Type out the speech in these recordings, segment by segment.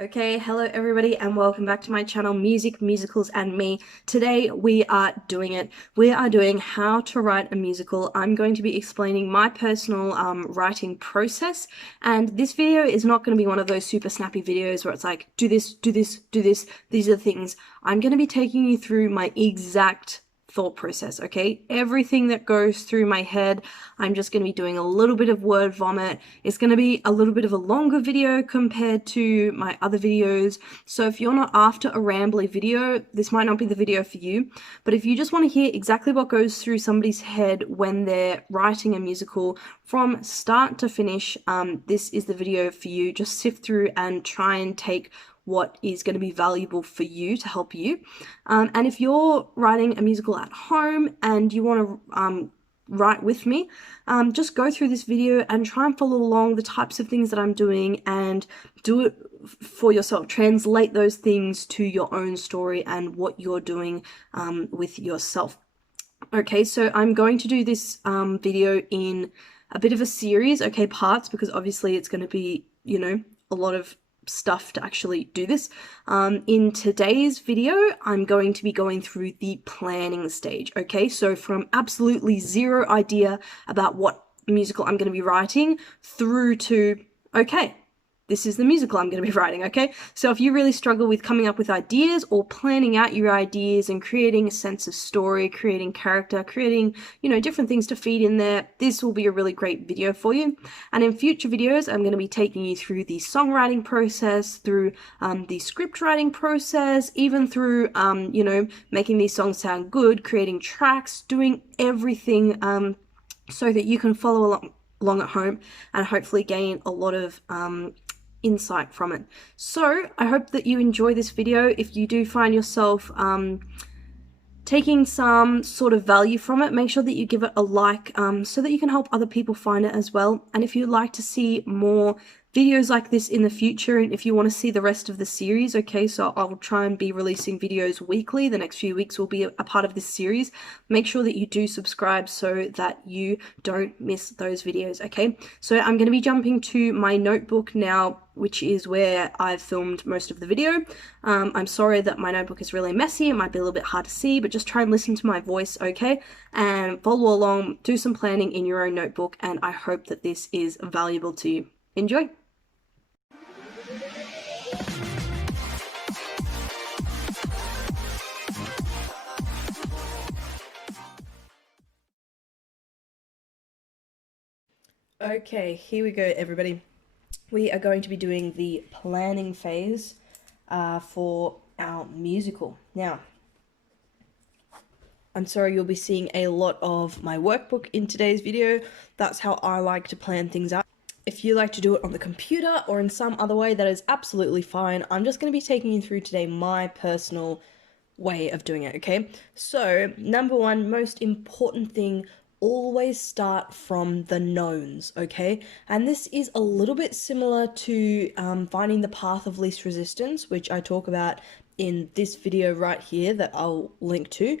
Okay, hello everybody and welcome back to my channel, Music, Musicals and Me. Today we are doing it. We are doing how to write a musical. I'm going to be explaining my personal writing process, and this video is not going to be one of those super snappy videos where it's like, do this, do this, do this, these are the things. I'm going to be taking you through my exact thought process, okay? Everything that goes through my head. I'm just going to be doing a little bit of word vomit. It's going to be a little bit of a longer video compared to my other videos. So if you're not after a rambly video, this might not be the video for you. But if you just want to hear exactly what goes through somebody's head when they're writing a musical from start to finish, this is the video for you. Just sift through and try and take what is going to be valuable for you to help you. And if you're writing a musical at home and you want to write with me, just go through this video and try and follow along the types of things that I'm doing and do it for yourself. Translate those things to your own story and what you're doing with yourself. Okay, so I'm going to do this video in a bit of a series, okay, parts, because obviously it's going to be, a lot of stuff to actually do this. In today's video, I'm going to be going through the planning stage, okay? So from absolutely zero idea about what musical I'm going to be writing through to, okay, this is the musical I'm going to be writing, okay? So if you really struggle with coming up with ideas or planning out your ideas and creating a sense of story, creating character, creating, different things to feed in there, this will be a really great video for you. And in future videos, I'm going to be taking you through the songwriting process, through the script writing process, even through, making these songs sound good, creating tracks, doing everything so that you can follow along at home and hopefully gain a lot of insight from it. So I hope that you enjoy this video. If you do find yourself taking some sort of value from it, make sure that you give it a like so that you can help other people find it as well. And if you'd like to see more videos like this in the future, and if you want to see the rest of the series, okay, so I'll try and be releasing videos weekly. The next few weeks will be a part of this series. Make sure that you do subscribe so that you don't miss those videos, okay? So I'm going to be jumping to my notebook now, which is where I've filmed most of the video. I'm sorry that my notebook is really messy. It might be a little bit hard to see, but just try and listen to my voice, okay? And follow along, do some planning in your own notebook, and I hope that this is valuable to you. Enjoy! Okay, here we go, everybody. We are going to be doing the planning phase for our musical. Now, I'm sorry you'll be seeing a lot of my workbook in today's video. That's how I like to plan things out. If you like to do it on the computer or in some other way, that is absolutely fine. I'm just going to be taking you through today my personal way of doing it, okay? So, number one, most important thing, always start from the knowns, okay? And this is a little bit similar to finding the path of least resistance, which I talk about in this video right here that I'll link to.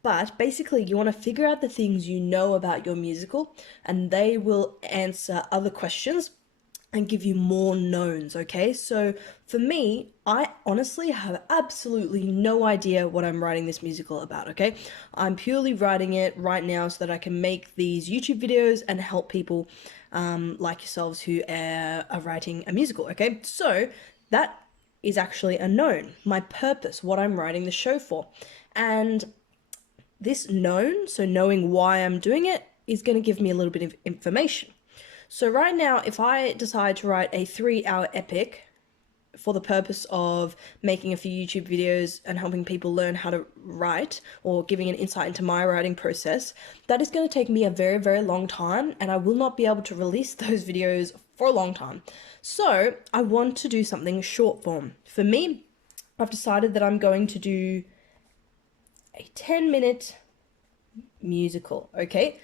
But basically, you want to figure out the things you know about your musical, and they will answer other questions and give you more knowns, okay? So for me, I honestly have absolutely no idea what I'm writing this musical about, okay? I'm purely writing it right now so that I can make these YouTube videos and help people like yourselves who are writing a musical, okay? So that is actually a known, my purpose, what I'm writing the show for. And this known, so knowing why I'm doing it, is going to give me a little bit of information. So right now, if I decide to write a 3-hour epic for the purpose of making a few YouTube videos and helping people learn how to write or giving an insight into my writing process, that is going to take me a very, very long time, and I will not be able to release those videos for a long time. So I want to do something short form. For me, I've decided that I'm going to do a 10-minute musical, okay?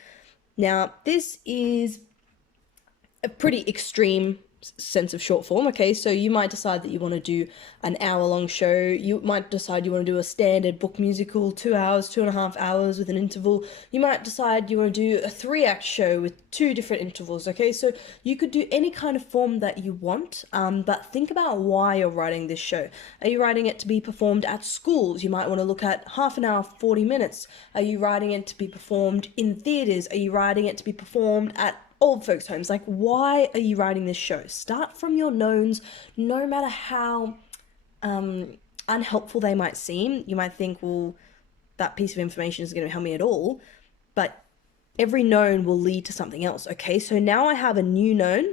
Now, this is a pretty extreme sense of short form, okay? So you might decide that you want to do an hour-long show. You might decide you want to do a standard book musical, 2 hours, 2.5 hours with an interval. You might decide you want to do a 3-act show with 2 different intervals, okay? So you could do any kind of form that you want, but think about why you're writing this show. Are you writing it to be performed at schools? You might want to look at half an hour, 40 minutes. Are you writing it to be performed in theatres? Are you writing it to be performed at old folks' homes? Like, why are you writing this show? Start from your knowns, no matter how unhelpful they might seem. You might think, well, that piece of information isn't going to help me at all, but every known will lead to something else, okay? So now I have a new known.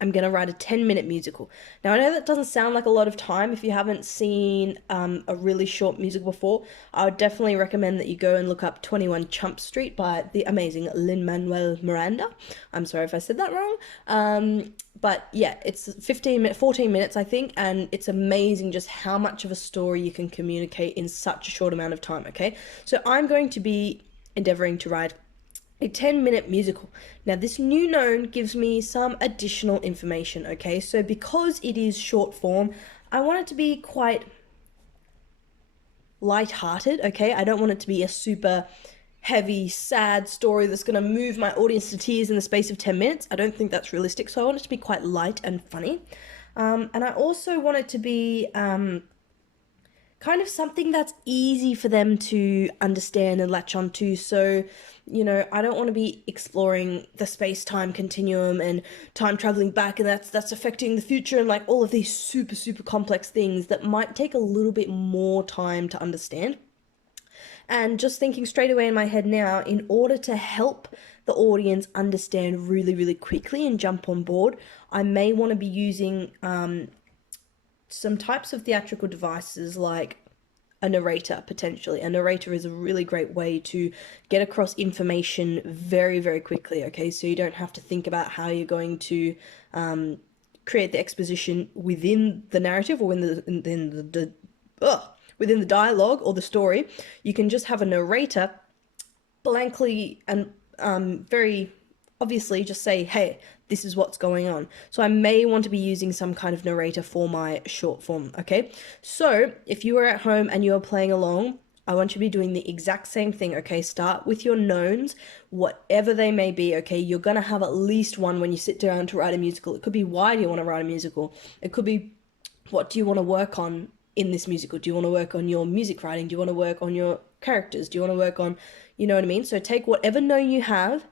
I'm going to write a 10-minute musical. Now, I know that doesn't sound like a lot of time. If you haven't seen a really short musical before, I would definitely recommend that you go and look up 21 Chump Street by the amazing Lin-Manuel Miranda. I'm sorry if I said that wrong. But yeah, it's 14 minutes, I think, and it's amazing just how much of a story you can communicate in such a short amount of time, okay? So I'm going to be endeavoring to write a 10-minute musical. Now, this new known gives me some additional information, okay? So because it is short form, I want it to be quite light-hearted, okay? I don't want it to be a super heavy, sad story that's going to move my audience to tears in the space of 10 minutes. I don't think that's realistic, so I want it to be quite light and funny. And I also want it to be kind of something that's easy for them to understand and latch onto. So, you know, I don't want to be exploring the space-time continuum and time traveling back, and that's affecting the future, and like all of these super, super complex things that might take a little bit more time to understand. And just thinking straight away in my head now, in order to help the audience understand really, really quickly and jump on board, I may want to be using some types of theatrical devices like a narrator, potentially. A narrator is a really great way to get across information very, very quickly, okay? So you don't have to think about how you're going to create the exposition within the narrative or within the dialogue or the story. You can just have a narrator blankly and very obviously just say, hey, this is what's going on. So I may want to be using some kind of narrator for my short form, okay? So if you are at home and you are playing along, I want you to be doing the exact same thing, okay? Start with your knowns, whatever they may be, okay? You're gonna have at least one when you sit down to write a musical. It could be, why do you want to write a musical? It could be, what do you want to work on in this musical? Do you want to work on your music writing? Do you want to work on your characters? Do you want to work on, you know what I mean? So take whatever known you have.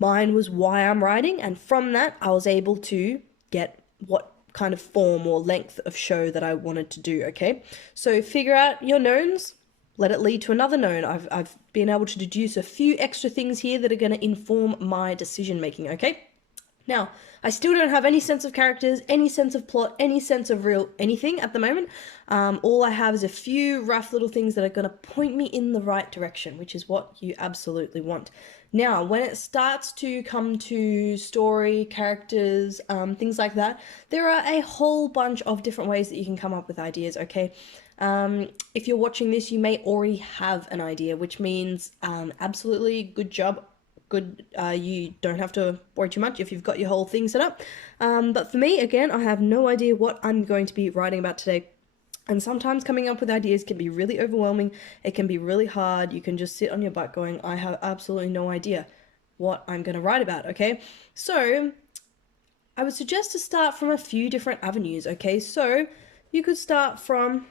Mine was why I'm writing, and from that I was able to get what kind of form or length of show that I wanted to do, okay? So figure out your knowns, let it lead to another known. I've been able to deduce a few extra things here that are going to inform my decision making, okay? Now, I still don't have any sense of characters, any sense of plot, any sense of real anything at the moment. All I have is a few rough little things that are going to point me in the right direction, which is what you absolutely want. Now, when it starts to come to story, characters, things like that, there are a whole bunch of different ways that you can come up with ideas, okay? If you're watching this, you may already have an idea, which means absolutely good job. Good, you don't have to worry too much if you've got your whole thing set up. But for me, again, I have no idea what I'm going to be writing about today. And sometimes coming up with ideas can be really overwhelming. It can be really hard. You can just sit on your butt going, I have absolutely no idea what I'm going to write about, okay? So I would suggest to start from a few different avenues, okay? So you could start from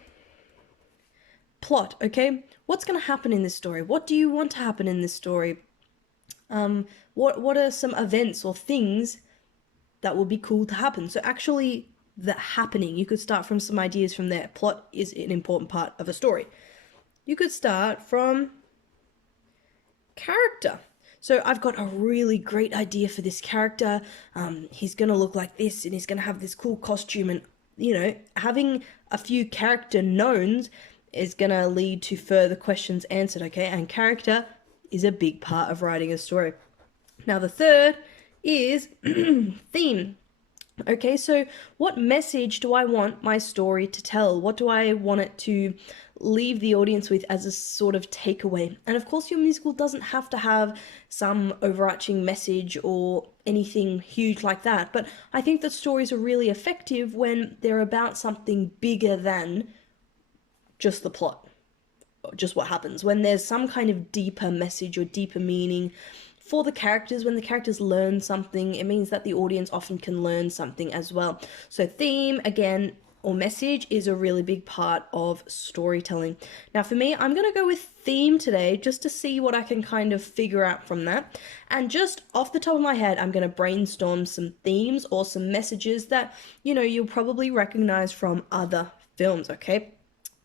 plot, okay? What's going to happen in this story? What do you want to happen in this story? What are some events or things that would be cool to happen? So actually the happening, you could start from some ideas from there. Plot is an important part of a story. You could start from character. So I've got a really great idea for this character. He's going to look like this and he's going to have this cool costume, and, you know, having a few character knowns is going to lead to further questions answered, okay? And character is a big part of writing a story. Now the third is theme. Okay, so what message do I want my story to tell? What do I want it to leave the audience with as a sort of takeaway. And of course, your musical doesn't have to have some overarching message or anything huge like that, but I think that stories are really effective when they're about something bigger than just the plot, just what happens, when there's some kind of deeper message or deeper meaning for the characters. When the characters learn something, it means that the audience often can learn something as well. So theme, again, or message is a really big part of storytelling. Now for me, I'm going to go with theme today just to see what I can kind of figure out from that. And just off the top of my head, I'm going to brainstorm some themes or some messages that, you know, you'll probably recognize from other films, okay?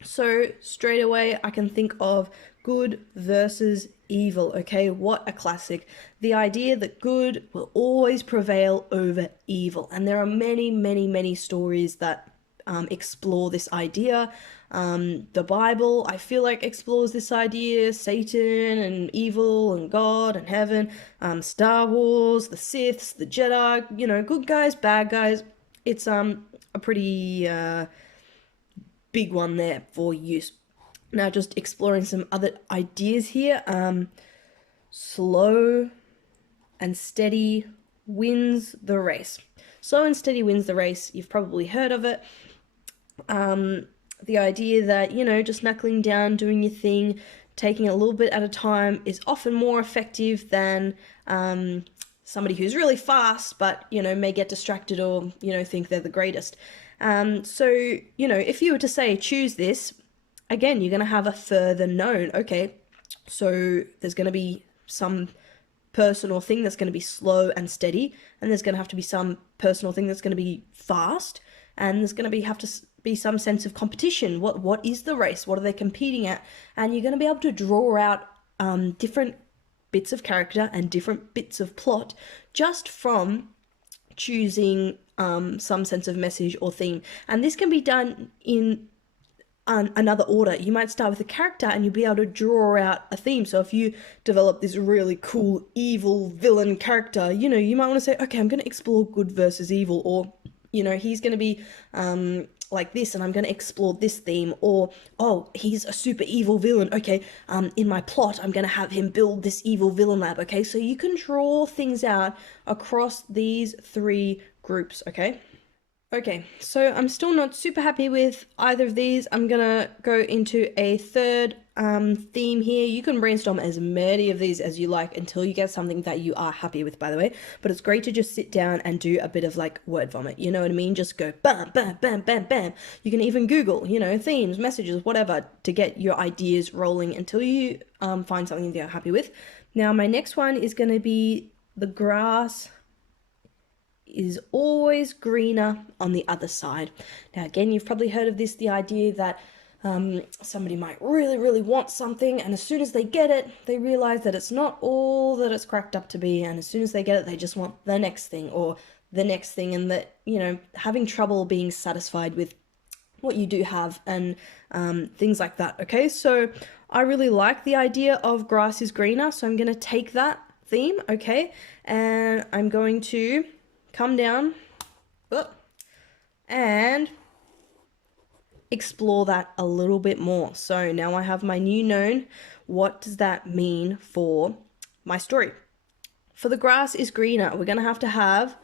So straight away, I can think of good versus evil, okay? What a classic. The idea that good will always prevail over evil. And there are many, many, many stories that explore this idea. The Bible, I feel like, explores this idea. Satan and evil and God and heaven. Star Wars, the Siths, the Jedi, you know, good guys, bad guys. It's a pretty big one there for use. Now just exploring some other ideas here. Slow and steady wins the race. Slow and steady wins the race. You've probably heard of it. The idea that, you know, just knuckling down, doing your thing, taking it a little bit at a time is often more effective than somebody who's really fast but, you know, may get distracted or, you know, think they're the greatest. So, you know, if you were to say choose this, again, you're going to have a further known. Okay, so there's going to be some personal thing that's going to be slow and steady, and there's going to have to be some personal thing that's going to be fast, and there's going to have to be some sense of competition. What is the race? What are they competing at? And you're going to be able to draw out different bits of character and different bits of plot just from choosing some sense of message or theme. And this can be done in another order. You might start with a character and you'll be able to draw out a theme. So if you develop this really cool evil villain character, you know, you might want to say, okay, I'm going to explore good versus evil, or, you know, he's going to be like this and I'm going to explore this theme, or, oh, he's a super evil villain. Okay, in my plot, I'm going to have him build this evil villain lab. Okay, so you can draw things out across these three groups, okay? Okay, so I'm still not super happy with either of these. I'm gonna go into a third theme here. You can brainstorm as many of these as you like until you get something that you are happy with, by the way. But it's great to just sit down and do a bit of like word vomit, you know what I mean? Just go bam, bam, bam, bam, bam. You can even Google, you know, themes, messages, whatever, to get your ideas rolling until you find something that you're happy with. Now, my next one is gonna be the grass is always greener on the other side. Now again, you've probably heard of this, the idea that somebody might really want something, and as soon as they get it, they realize that it's not all that it's cracked up to be, and as soon as they get it, they just want the next thing or the next thing, and that, you know, having trouble being satisfied with what you do have and things like that. Okay, so I really like the idea of grass is greener, so I'm going to take that theme, okay, and I'm going to come down and explore that a little bit more. So now I have my new known. What does that mean for my story? For the grass is greener, we're going to have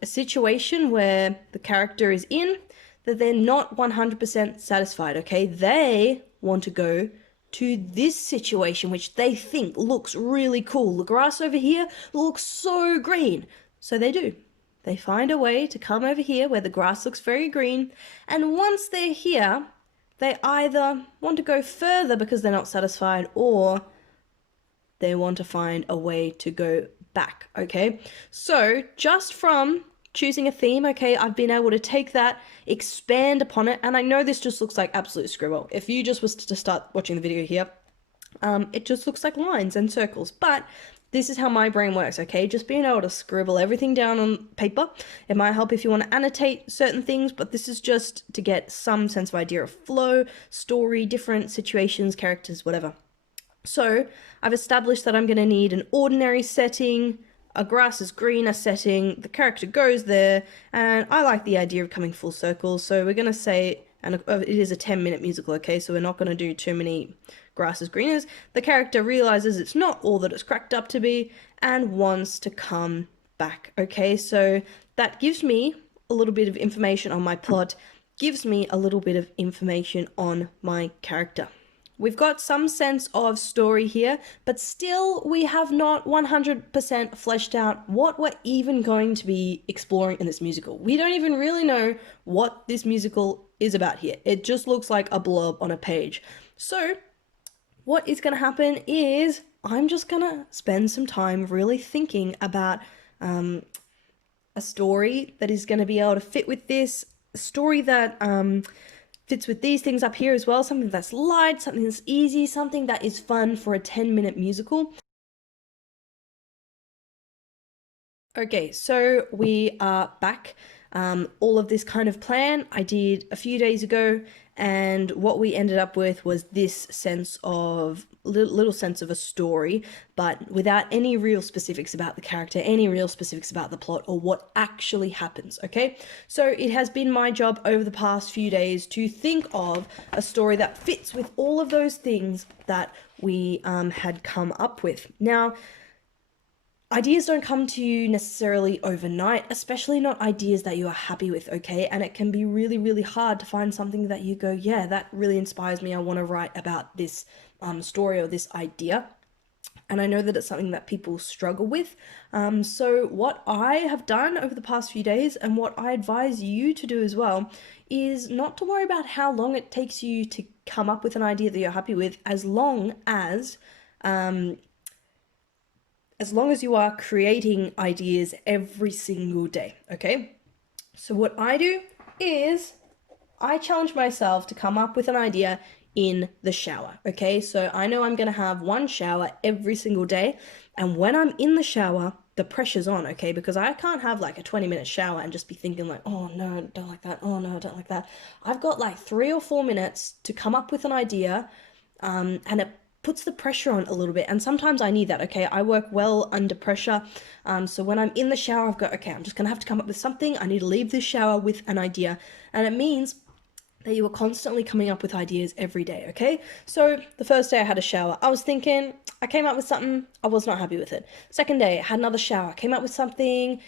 a situation where the character is in that they're not 100% satisfied, okay? They want to go to this situation which they think looks really cool. The grass over here looks so green. So they do. They find a way to come over here where the grass looks very green, and once they're here, they either want to go further because they're not satisfied, or they want to find a way to go back, okay? So just from choosing a theme, okay, I've been able to take that, expand upon it, and I know this just looks like absolute scribble. If you just was to start watching the video here, it just looks like lines and circles, but this is how my brain works, okay? Just being able to scribble everything down on paper. It might help if you want to annotate certain things, but this is just to get some sense of idea of flow, story, different situations, characters, whatever. So I've established that I'm going to need an ordinary setting, a grass is greener setting, the character goes there, and I like the idea of coming full circle, so we're going to say and it is a 10-minute musical, okay, so we're not going to do too many grass is greeners. The character realizes it's not all that it's cracked up to be and wants to come back, okay? So that gives me a little bit of information on my plot, gives me a little bit of information on my character. We've got some sense of story here, but still we have not 100% fleshed out what we're even going to be exploring in this musical. We don't even really know what this musical is about here. It just looks like a blob on a page. So what is going to happen is I'm just going to spend some time really thinking about a story that is going to be able to fit with this, a story that fits with these things up here as well, something that's light, something that's easy, something that is fun for a 10-minute musical. Okay, so we are back. All of this kind of plan I did a few days ago, and what we ended up with was this sense of little sense of a story, but without any real specifics about the character, any real specifics about the plot or what actually happens, okay? So it has been my job over the past few days to think of a story that fits with all of those things that we had come up with. Now, ideas don't come to you necessarily overnight, especially not ideas that you are happy with, okay? And it can be really, really hard to find something that you go, yeah, that really inspires me. I want to write about this story or this idea. And I know that it's something that people struggle with. So what I have done over the past few days, and what I advise you to do as well, is not to worry about how long it takes you to come up with an idea that you're happy with, as long as you are creating ideas every single day, okay? So what I do is I challenge myself to come up with an idea in the shower, okay? So I know I'm gonna have one shower every single day, and when I'm in the shower, the pressure's on, okay? Because I can't have like a 20-minute shower and just be thinking like, oh no, don't like that, oh no, don't like that. I've got like 3 or 4 minutes to come up with an idea, and it puts the pressure on a little bit, and sometimes I need that, okay? I work well under pressure, so when I'm in the shower, I've got, okay, I'm just gonna have to come up with something. I need to leave this shower with an idea, and it means that you are constantly coming up with ideas every day, okay? So the first day I had a shower, I was thinking, I came up with something, I was not happy with it. Second day, I had another shower, came up with something,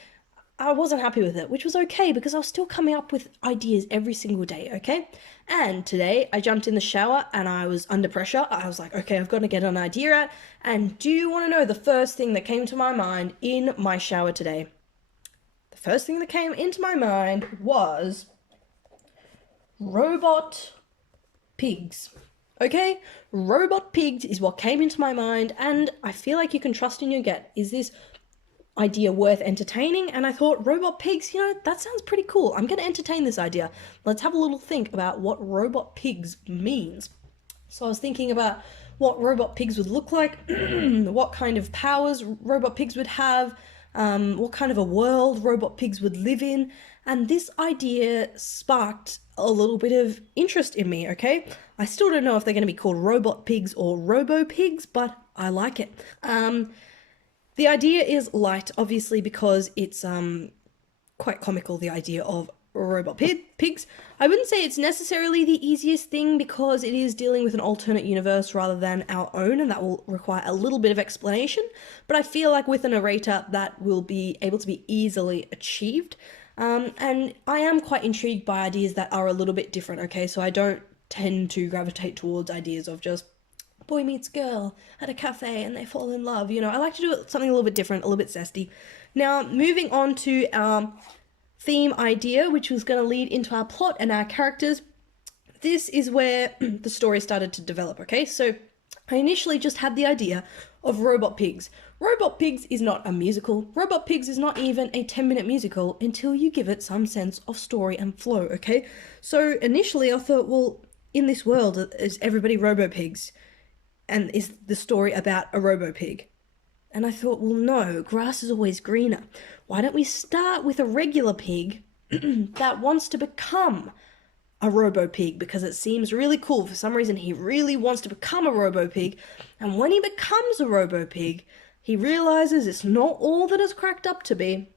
I wasn't happy with it, which was okay because I was still coming up with ideas every single day, okay? And today I jumped in the shower and I was under pressure. I was like, okay, I've got to get an idea out. And do you want to know the first thing that came to my mind in my shower today? The first thing that came into my mind was robot pigs. Okay? Robot pigs is what came into my mind, and I feel like you can trust in your gut. Is this idea worth entertaining? And I thought, robot pigs, that sounds pretty cool. I'm going to entertain this idea. Let's have a little think about what robot pigs means. So I was thinking about what robot pigs would look like, what kind of powers robot pigs would have, what kind of a world robot pigs would live in, and this idea sparked a little bit of interest in me, okay? I still don't know if they're going to be called robot pigs or robo pigs, but I like it. The idea is light, obviously, because it's quite comical, the idea of robot pigs. I wouldn't say it's necessarily the easiest thing because it is dealing with an alternate universe rather than our own, and that will require a little bit of explanation, but I feel like with a narrator that will be able to be easily achieved. And I am quite intrigued by ideas that are a little bit different, okay? So I don't tend to gravitate towards ideas of just boy meets girl at a cafe and they fall in love, I like to do something a little bit different, a little bit zesty. Now, moving on to our theme idea, which was going to lead into our plot and our characters. This is where the story started to develop, okay? So I initially just had the idea of Robot Pigs. Robot Pigs is not a musical. Robot Pigs is not even a 10-minute musical until you give it some sense of story and flow, okay? So initially I thought, well, in this world, is everybody Robo Pigs? And is the story about a Robo Pig? And I thought, well, no, grass is always greener. Why don't we start with a regular pig that wants to become a Robo Pig, because it seems really cool. For some reason, he really wants to become a Robo Pig. And when he becomes a Robo Pig, he realizes it's not all that it's cracked up to be.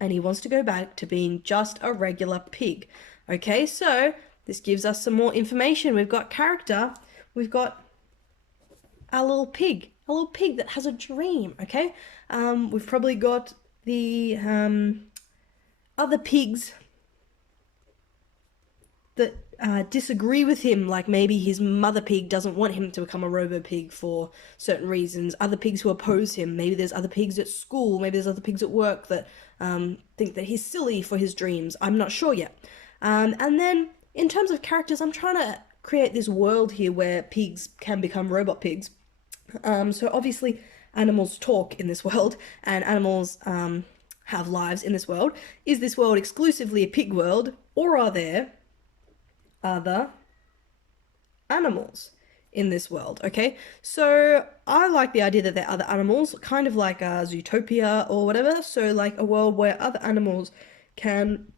And he wants to go back to being just a regular pig. Okay, so This gives us some more information. We've got character, we've got a little pig that has a dream, okay? We've probably got the other pigs that disagree with him, like maybe his mother pig doesn't want him to become a robo pig for certain reasons. Other pigs who oppose him. Maybe there's other pigs at school. Maybe there's other pigs at work that think that he's silly for his dreams. I'm not sure yet. And then in terms of characters, I'm trying to create this world here where pigs can become robot pigs. So obviously animals talk in this world, and animals have lives in this world. Is this world exclusively a pig world, or are there other animals in this world? Okay, so I like the idea that there are other animals, kind of like a Zootopia or whatever. So like a world where other animals can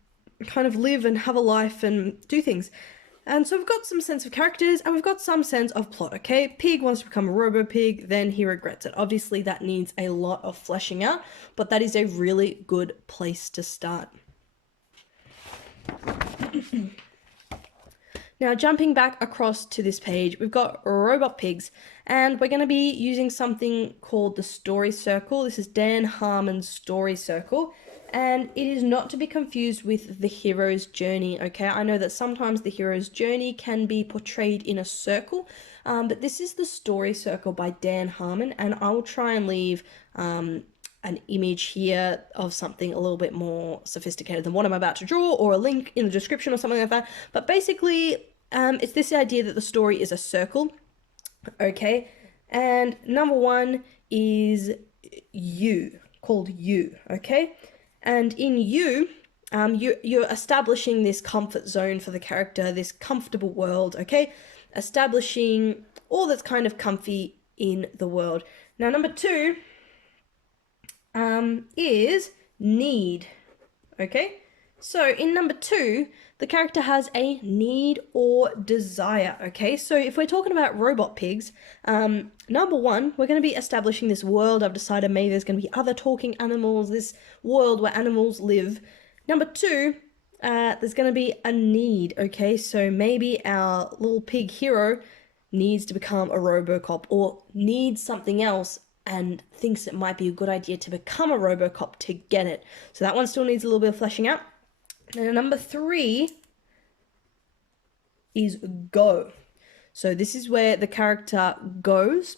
kind of live and have a life and do things. And so we've got some sense of characters and we've got some sense of plot, okay? Pig wants to become a robo pig, then he regrets it. Obviously that needs a lot of fleshing out, but that is a really good place to start. Now, jumping back across to this page, we've got robot pigs, and we're going to be using something called the story circle. This is Dan Harmon's story circle, and it is not to be confused with the hero's journey, okay? I know that sometimes the hero's journey can be portrayed in a circle, but this is the story circle by Dan Harmon, and I will try and leave an image here of something a little bit more sophisticated than what I'm about to draw, or a link in the description or something like that. But basically, it's this idea that the story is a circle, okay? And number one is you, called you, okay? And in you, you're establishing this comfort zone for the character, this comfortable world, okay? Establishing all that's kind of comfy in the world. Now, number two is need, okay? So in number two, the character has a need or desire, okay? So if we're talking about robot pigs, number one, we're going to be establishing this world. I've decided maybe there's going to be other talking animals, this world where animals live. Number two, there's going to be a need, okay? So maybe our little pig hero needs to become a RoboCop or needs something else and thinks it might be a good idea to become a RoboCop to get it. So that one still needs a little bit of fleshing out. Now, number three is go. So this is where the character goes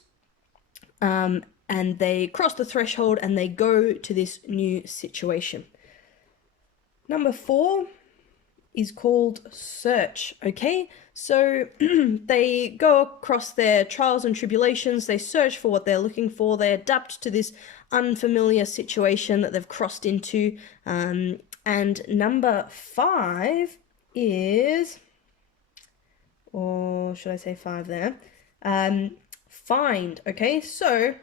and they cross the threshold and they go to this new situation. Number four is called search, okay? So they go across their trials and tribulations, they search for what they're looking for, they adapt to this unfamiliar situation that they've crossed into. And number five is, or should I say five there? Find, okay? So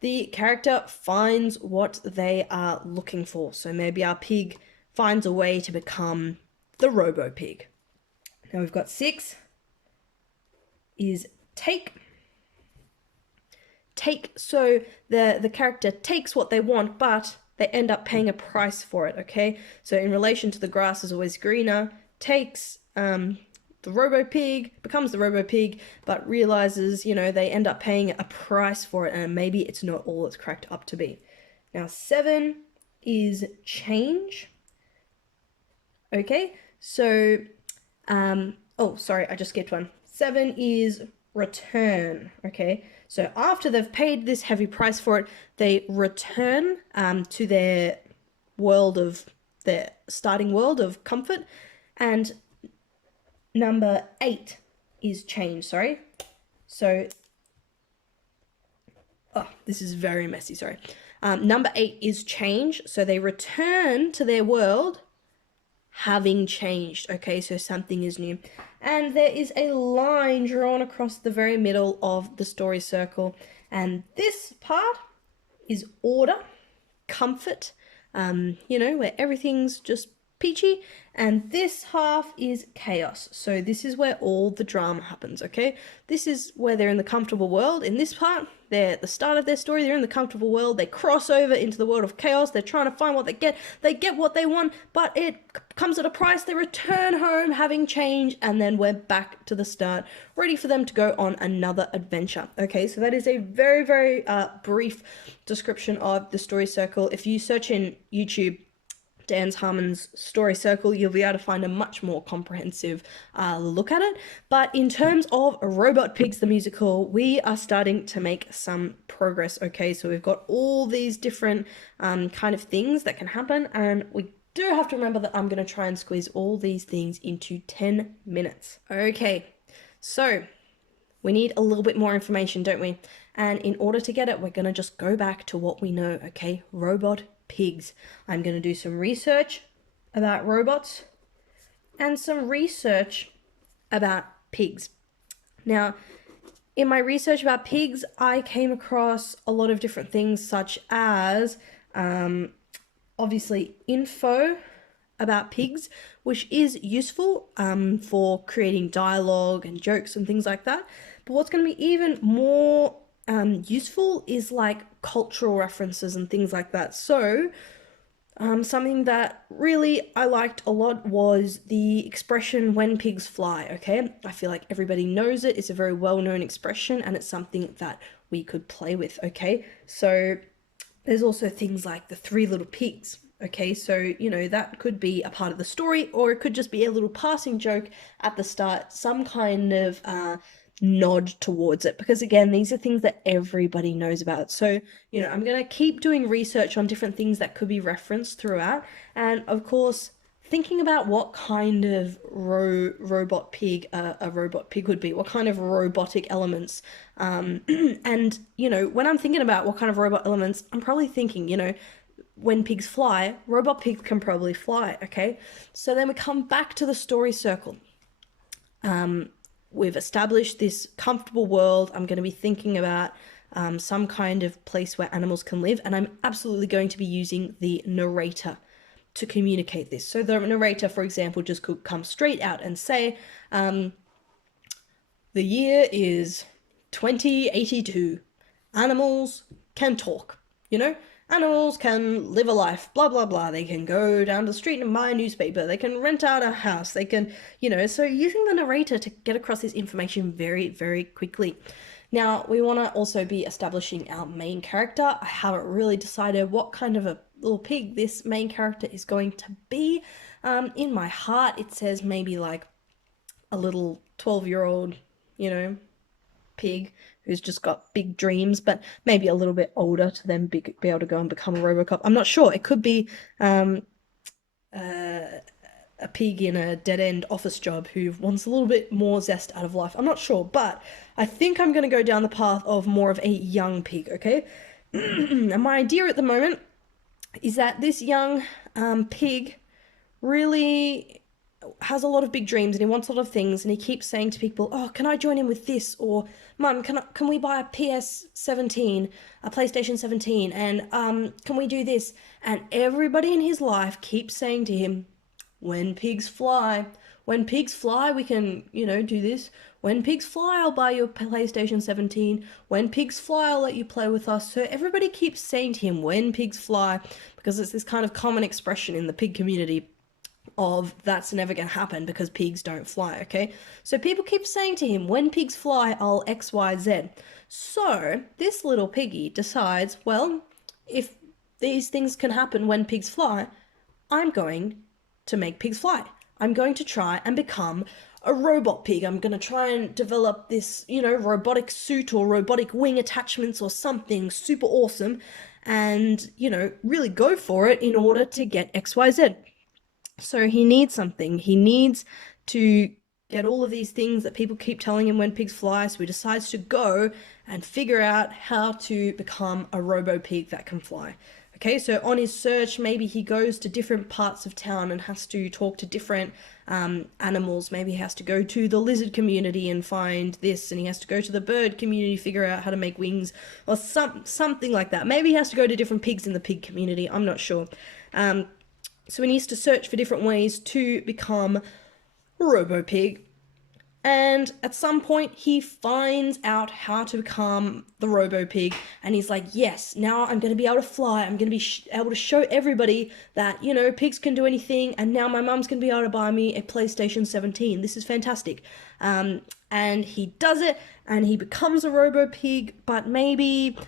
the character finds what they are looking for. So maybe our pig finds a way to become the Robo Pig. Now we've got six is take. Take, so the character takes what they want, but they end up paying a price for it, okay? So in relation to the grass is always greener, takes the Robo Pig, becomes the Robo Pig, but realizes, you know, they end up paying a price for it and maybe it's not all it's cracked up to be. Now 7 is change. Okay, so, oh, sorry, I just skipped one. 7 is return, okay? So after they've paid this heavy price for it, they return to their world of, their starting world of comfort. And number 8 is change, sorry. So, oh, this is very messy, sorry. Number 8 is change. So they return to their world having changed, okay, so something is new. And there is a line drawn across the very middle of the story circle, and this part is order, comfort, you know, where everything's just peachy, and this half is chaos. So this is where all the drama happens, okay? This is where they're in the comfortable world. In this part, they're at the start of their story, they're in the comfortable world, they cross over into the world of chaos, they're trying to find what they get what they want, but it comes at a price. They return home having changed, and then we're back to the start, ready for them to go on another adventure. Okay, so that is a very, very brief description of the story circle. If you search in YouTube Dan's Harmon's story circle, you'll be able to find a much more comprehensive look at it. But in terms of Robot Pigs the musical, we are starting to make some progress. Okay, so we've got all these different kind of things that can happen, and we do have to remember that I'm going to try and squeeze all these things into 10 minutes. Okay, so we need a little bit more information, don't we? And in order to get it, we're going to just go back to what we know, okay? Robot pigs. I'm going to do some research about robots and some research about pigs. Now, in my research about pigs, I came across a lot of different things, such as obviously info about pigs, which is useful for creating dialogue and jokes and things like that. But what's going to be even more useful is like cultural references and things like that. So something that really I liked a lot was the expression "when pigs fly." Okay, I feel like everybody knows it. It's a very well-known expression, and it's something that we could play with. Okay, so there's also things like the three little pigs. Okay, so, you know, that could be a part of the story, or it could just be a little passing joke at the start, some kind of nod towards it, because again, these are things that everybody knows about. So, you know, I'm going to keep doing research on different things that could be referenced throughout, and of course, thinking about what kind of robot pig a robot pig would be, what kind of robotic elements, and, you know, when I'm thinking about what kind of robot elements, I'm probably thinking, you know, when pigs fly, robot pigs can probably fly, okay? So then we come back to the story circle. We've established this comfortable world. I'm going to be thinking about some kind of place where animals can live, and I'm absolutely going to be using the narrator to communicate this. So the narrator, for example, just could come straight out and say, the year is 2082. Animals can talk, you know? Animals can live a life, blah, blah, blah. They can go down the street and buy a newspaper. They can rent out a house. They can, you know, so using the narrator to get across this information very, very quickly. Now, we want to also be establishing our main character. I haven't really decided what kind of a little pig this main character is going to be. In my heart, it says maybe like a little 12-year-old, you know, pig who's just got big dreams, but maybe a little bit older to then be able to go and become a Robocop. I'm not sure. It could be a pig in a dead-end office job who wants a little bit more zest out of life. I'm not sure, but I think I'm going to go down the path of more of a young pig, okay? And my idea at the moment is that this young pig really has a lot of big dreams and he wants a lot of things, and he keeps saying to people, oh, can I join in with this? Or, Mum, can we buy a PS17, a PlayStation 17, and can we do this? And everybody in his life keeps saying to him, when pigs fly, we can, you know, do this. When pigs fly, I'll buy you a PlayStation 17. When pigs fly, I'll let you play with us. So everybody keeps saying to him, when pigs fly, because it's this kind of common expression in the pig community of that's never going to happen because pigs don't fly, okay? So people keep saying to him, when pigs fly, I'll X, Y, Z. So this little piggy decides, well, if these things can happen when pigs fly, I'm going to make pigs fly. I'm going to try and become a robot pig. I'm going to try and develop this, you know, robotic suit or robotic wing attachments or something super awesome and, you know, really go for it in order to get X, Y, Z. So he needs something. He needs to get all of these things that people keep telling him when pigs fly. So he decides to go and figure out how to become a robo pig that can fly. Okay, so on his search, maybe he goes to different parts of town and has to talk to different animals. Maybe he has to go to the lizard community and find this, and he has to go to the bird community, figure out how to make wings, or something like that. Maybe he has to go to different pigs in the pig community. I'm not sure. So he needs to search for different ways to become RoboPig. And at some point, he finds out how to become the RoboPig, and he's like, yes, now I'm going to be able to fly. I'm going to be able to show everybody that, you know, pigs can do anything, and now my mum's going to be able to buy me a PlayStation 17. This is fantastic. And he does it, and he becomes a RoboPig, but maybe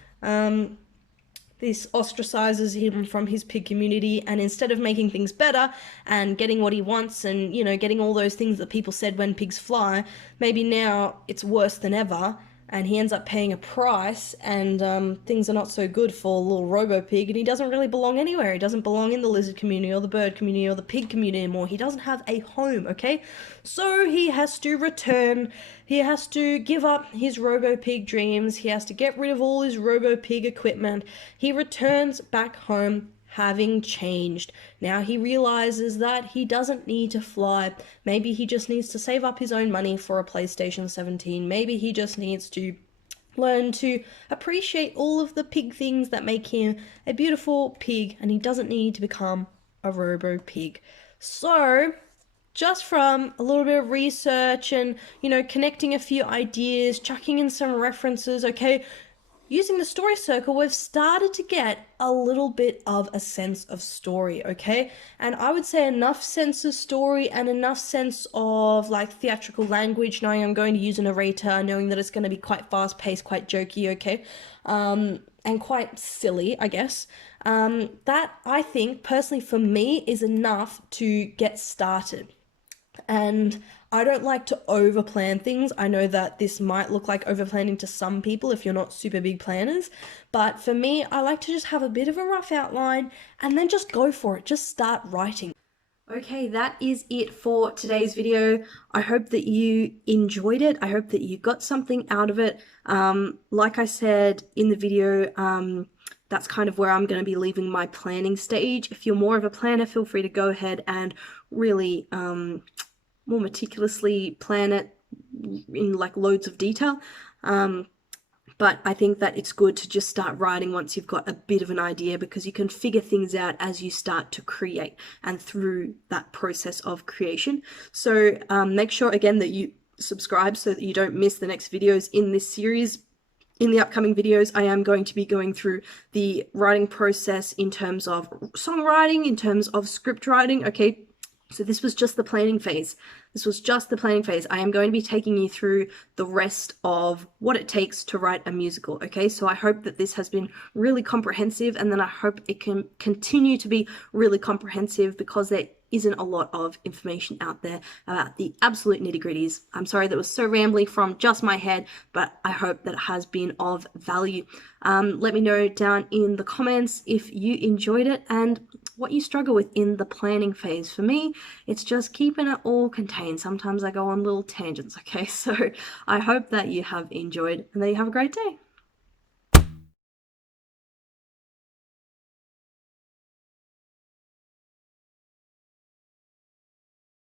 this ostracizes him from his pig community, and instead of making things better and getting what he wants and, you know, getting all those things that people said when pigs fly, maybe now it's worse than ever, and he ends up paying a price, and things are not so good for little RoboPig, and he doesn't really belong anywhere. He doesn't belong in the lizard community or the bird community or the pig community anymore. He doesn't have a home, okay? So he has to return. He has to give up his RoboPig dreams. He has to get rid of all his RoboPig equipment. He returns back home having changed. Now he realizes that he doesn't need to fly. Maybe he just needs to save up his own money for a PlayStation 17. Maybe he just needs to learn to appreciate all of the pig things that make him a beautiful pig, and he doesn't need to become a RoboPig. So, just from a little bit of research and, you know, connecting a few ideas, chucking in some references, okay, using the story circle, we've started to get a little bit of a sense of story, okay? And I would say enough sense of story and enough sense of like theatrical language, knowing I'm going to use a narrator, knowing that it's going to be quite fast-paced, quite jokey, okay? And quite silly, I guess. That, I think, personally for me, is enough to get started. And I don't like to overplan things. I know that this might look like overplanning to some people if you're not super big planners, but for me, I like to just have a bit of a rough outline and then just go for it. Just start writing. Okay, that is it for today's video. I hope that you enjoyed it. I hope that you got something out of it. Like I said in the video, that's kind of where I'm going to be leaving my planning stage. If you're more of a planner, feel free to go ahead and really more meticulously plan it in like loads of detail. But I think that it's good to just start writing once you've got a bit of an idea, because you can figure things out as you start to create and through that process of creation. So make sure again that you subscribe so that you don't miss the next videos in this series. In the upcoming videos, I am going to be going through the writing process in terms of songwriting, in terms of script writing, okay? So this was just the planning phase. This was just the planning phase. I am going to be taking you through the rest of what it takes to write a musical, okay? So I hope that this has been really comprehensive, and then I hope it can continue to be really comprehensive, because there isn't a lot of information out there about the absolute nitty-gritties. I'm sorry that was so rambly from just my head, but I hope that it has been of value. Let me know down in the comments if you enjoyed it and what you struggle with in the planning phase. For me, it's just keeping it all contained. Sometimes I go on little tangents, okay? So I hope that you have enjoyed and that you have a great day.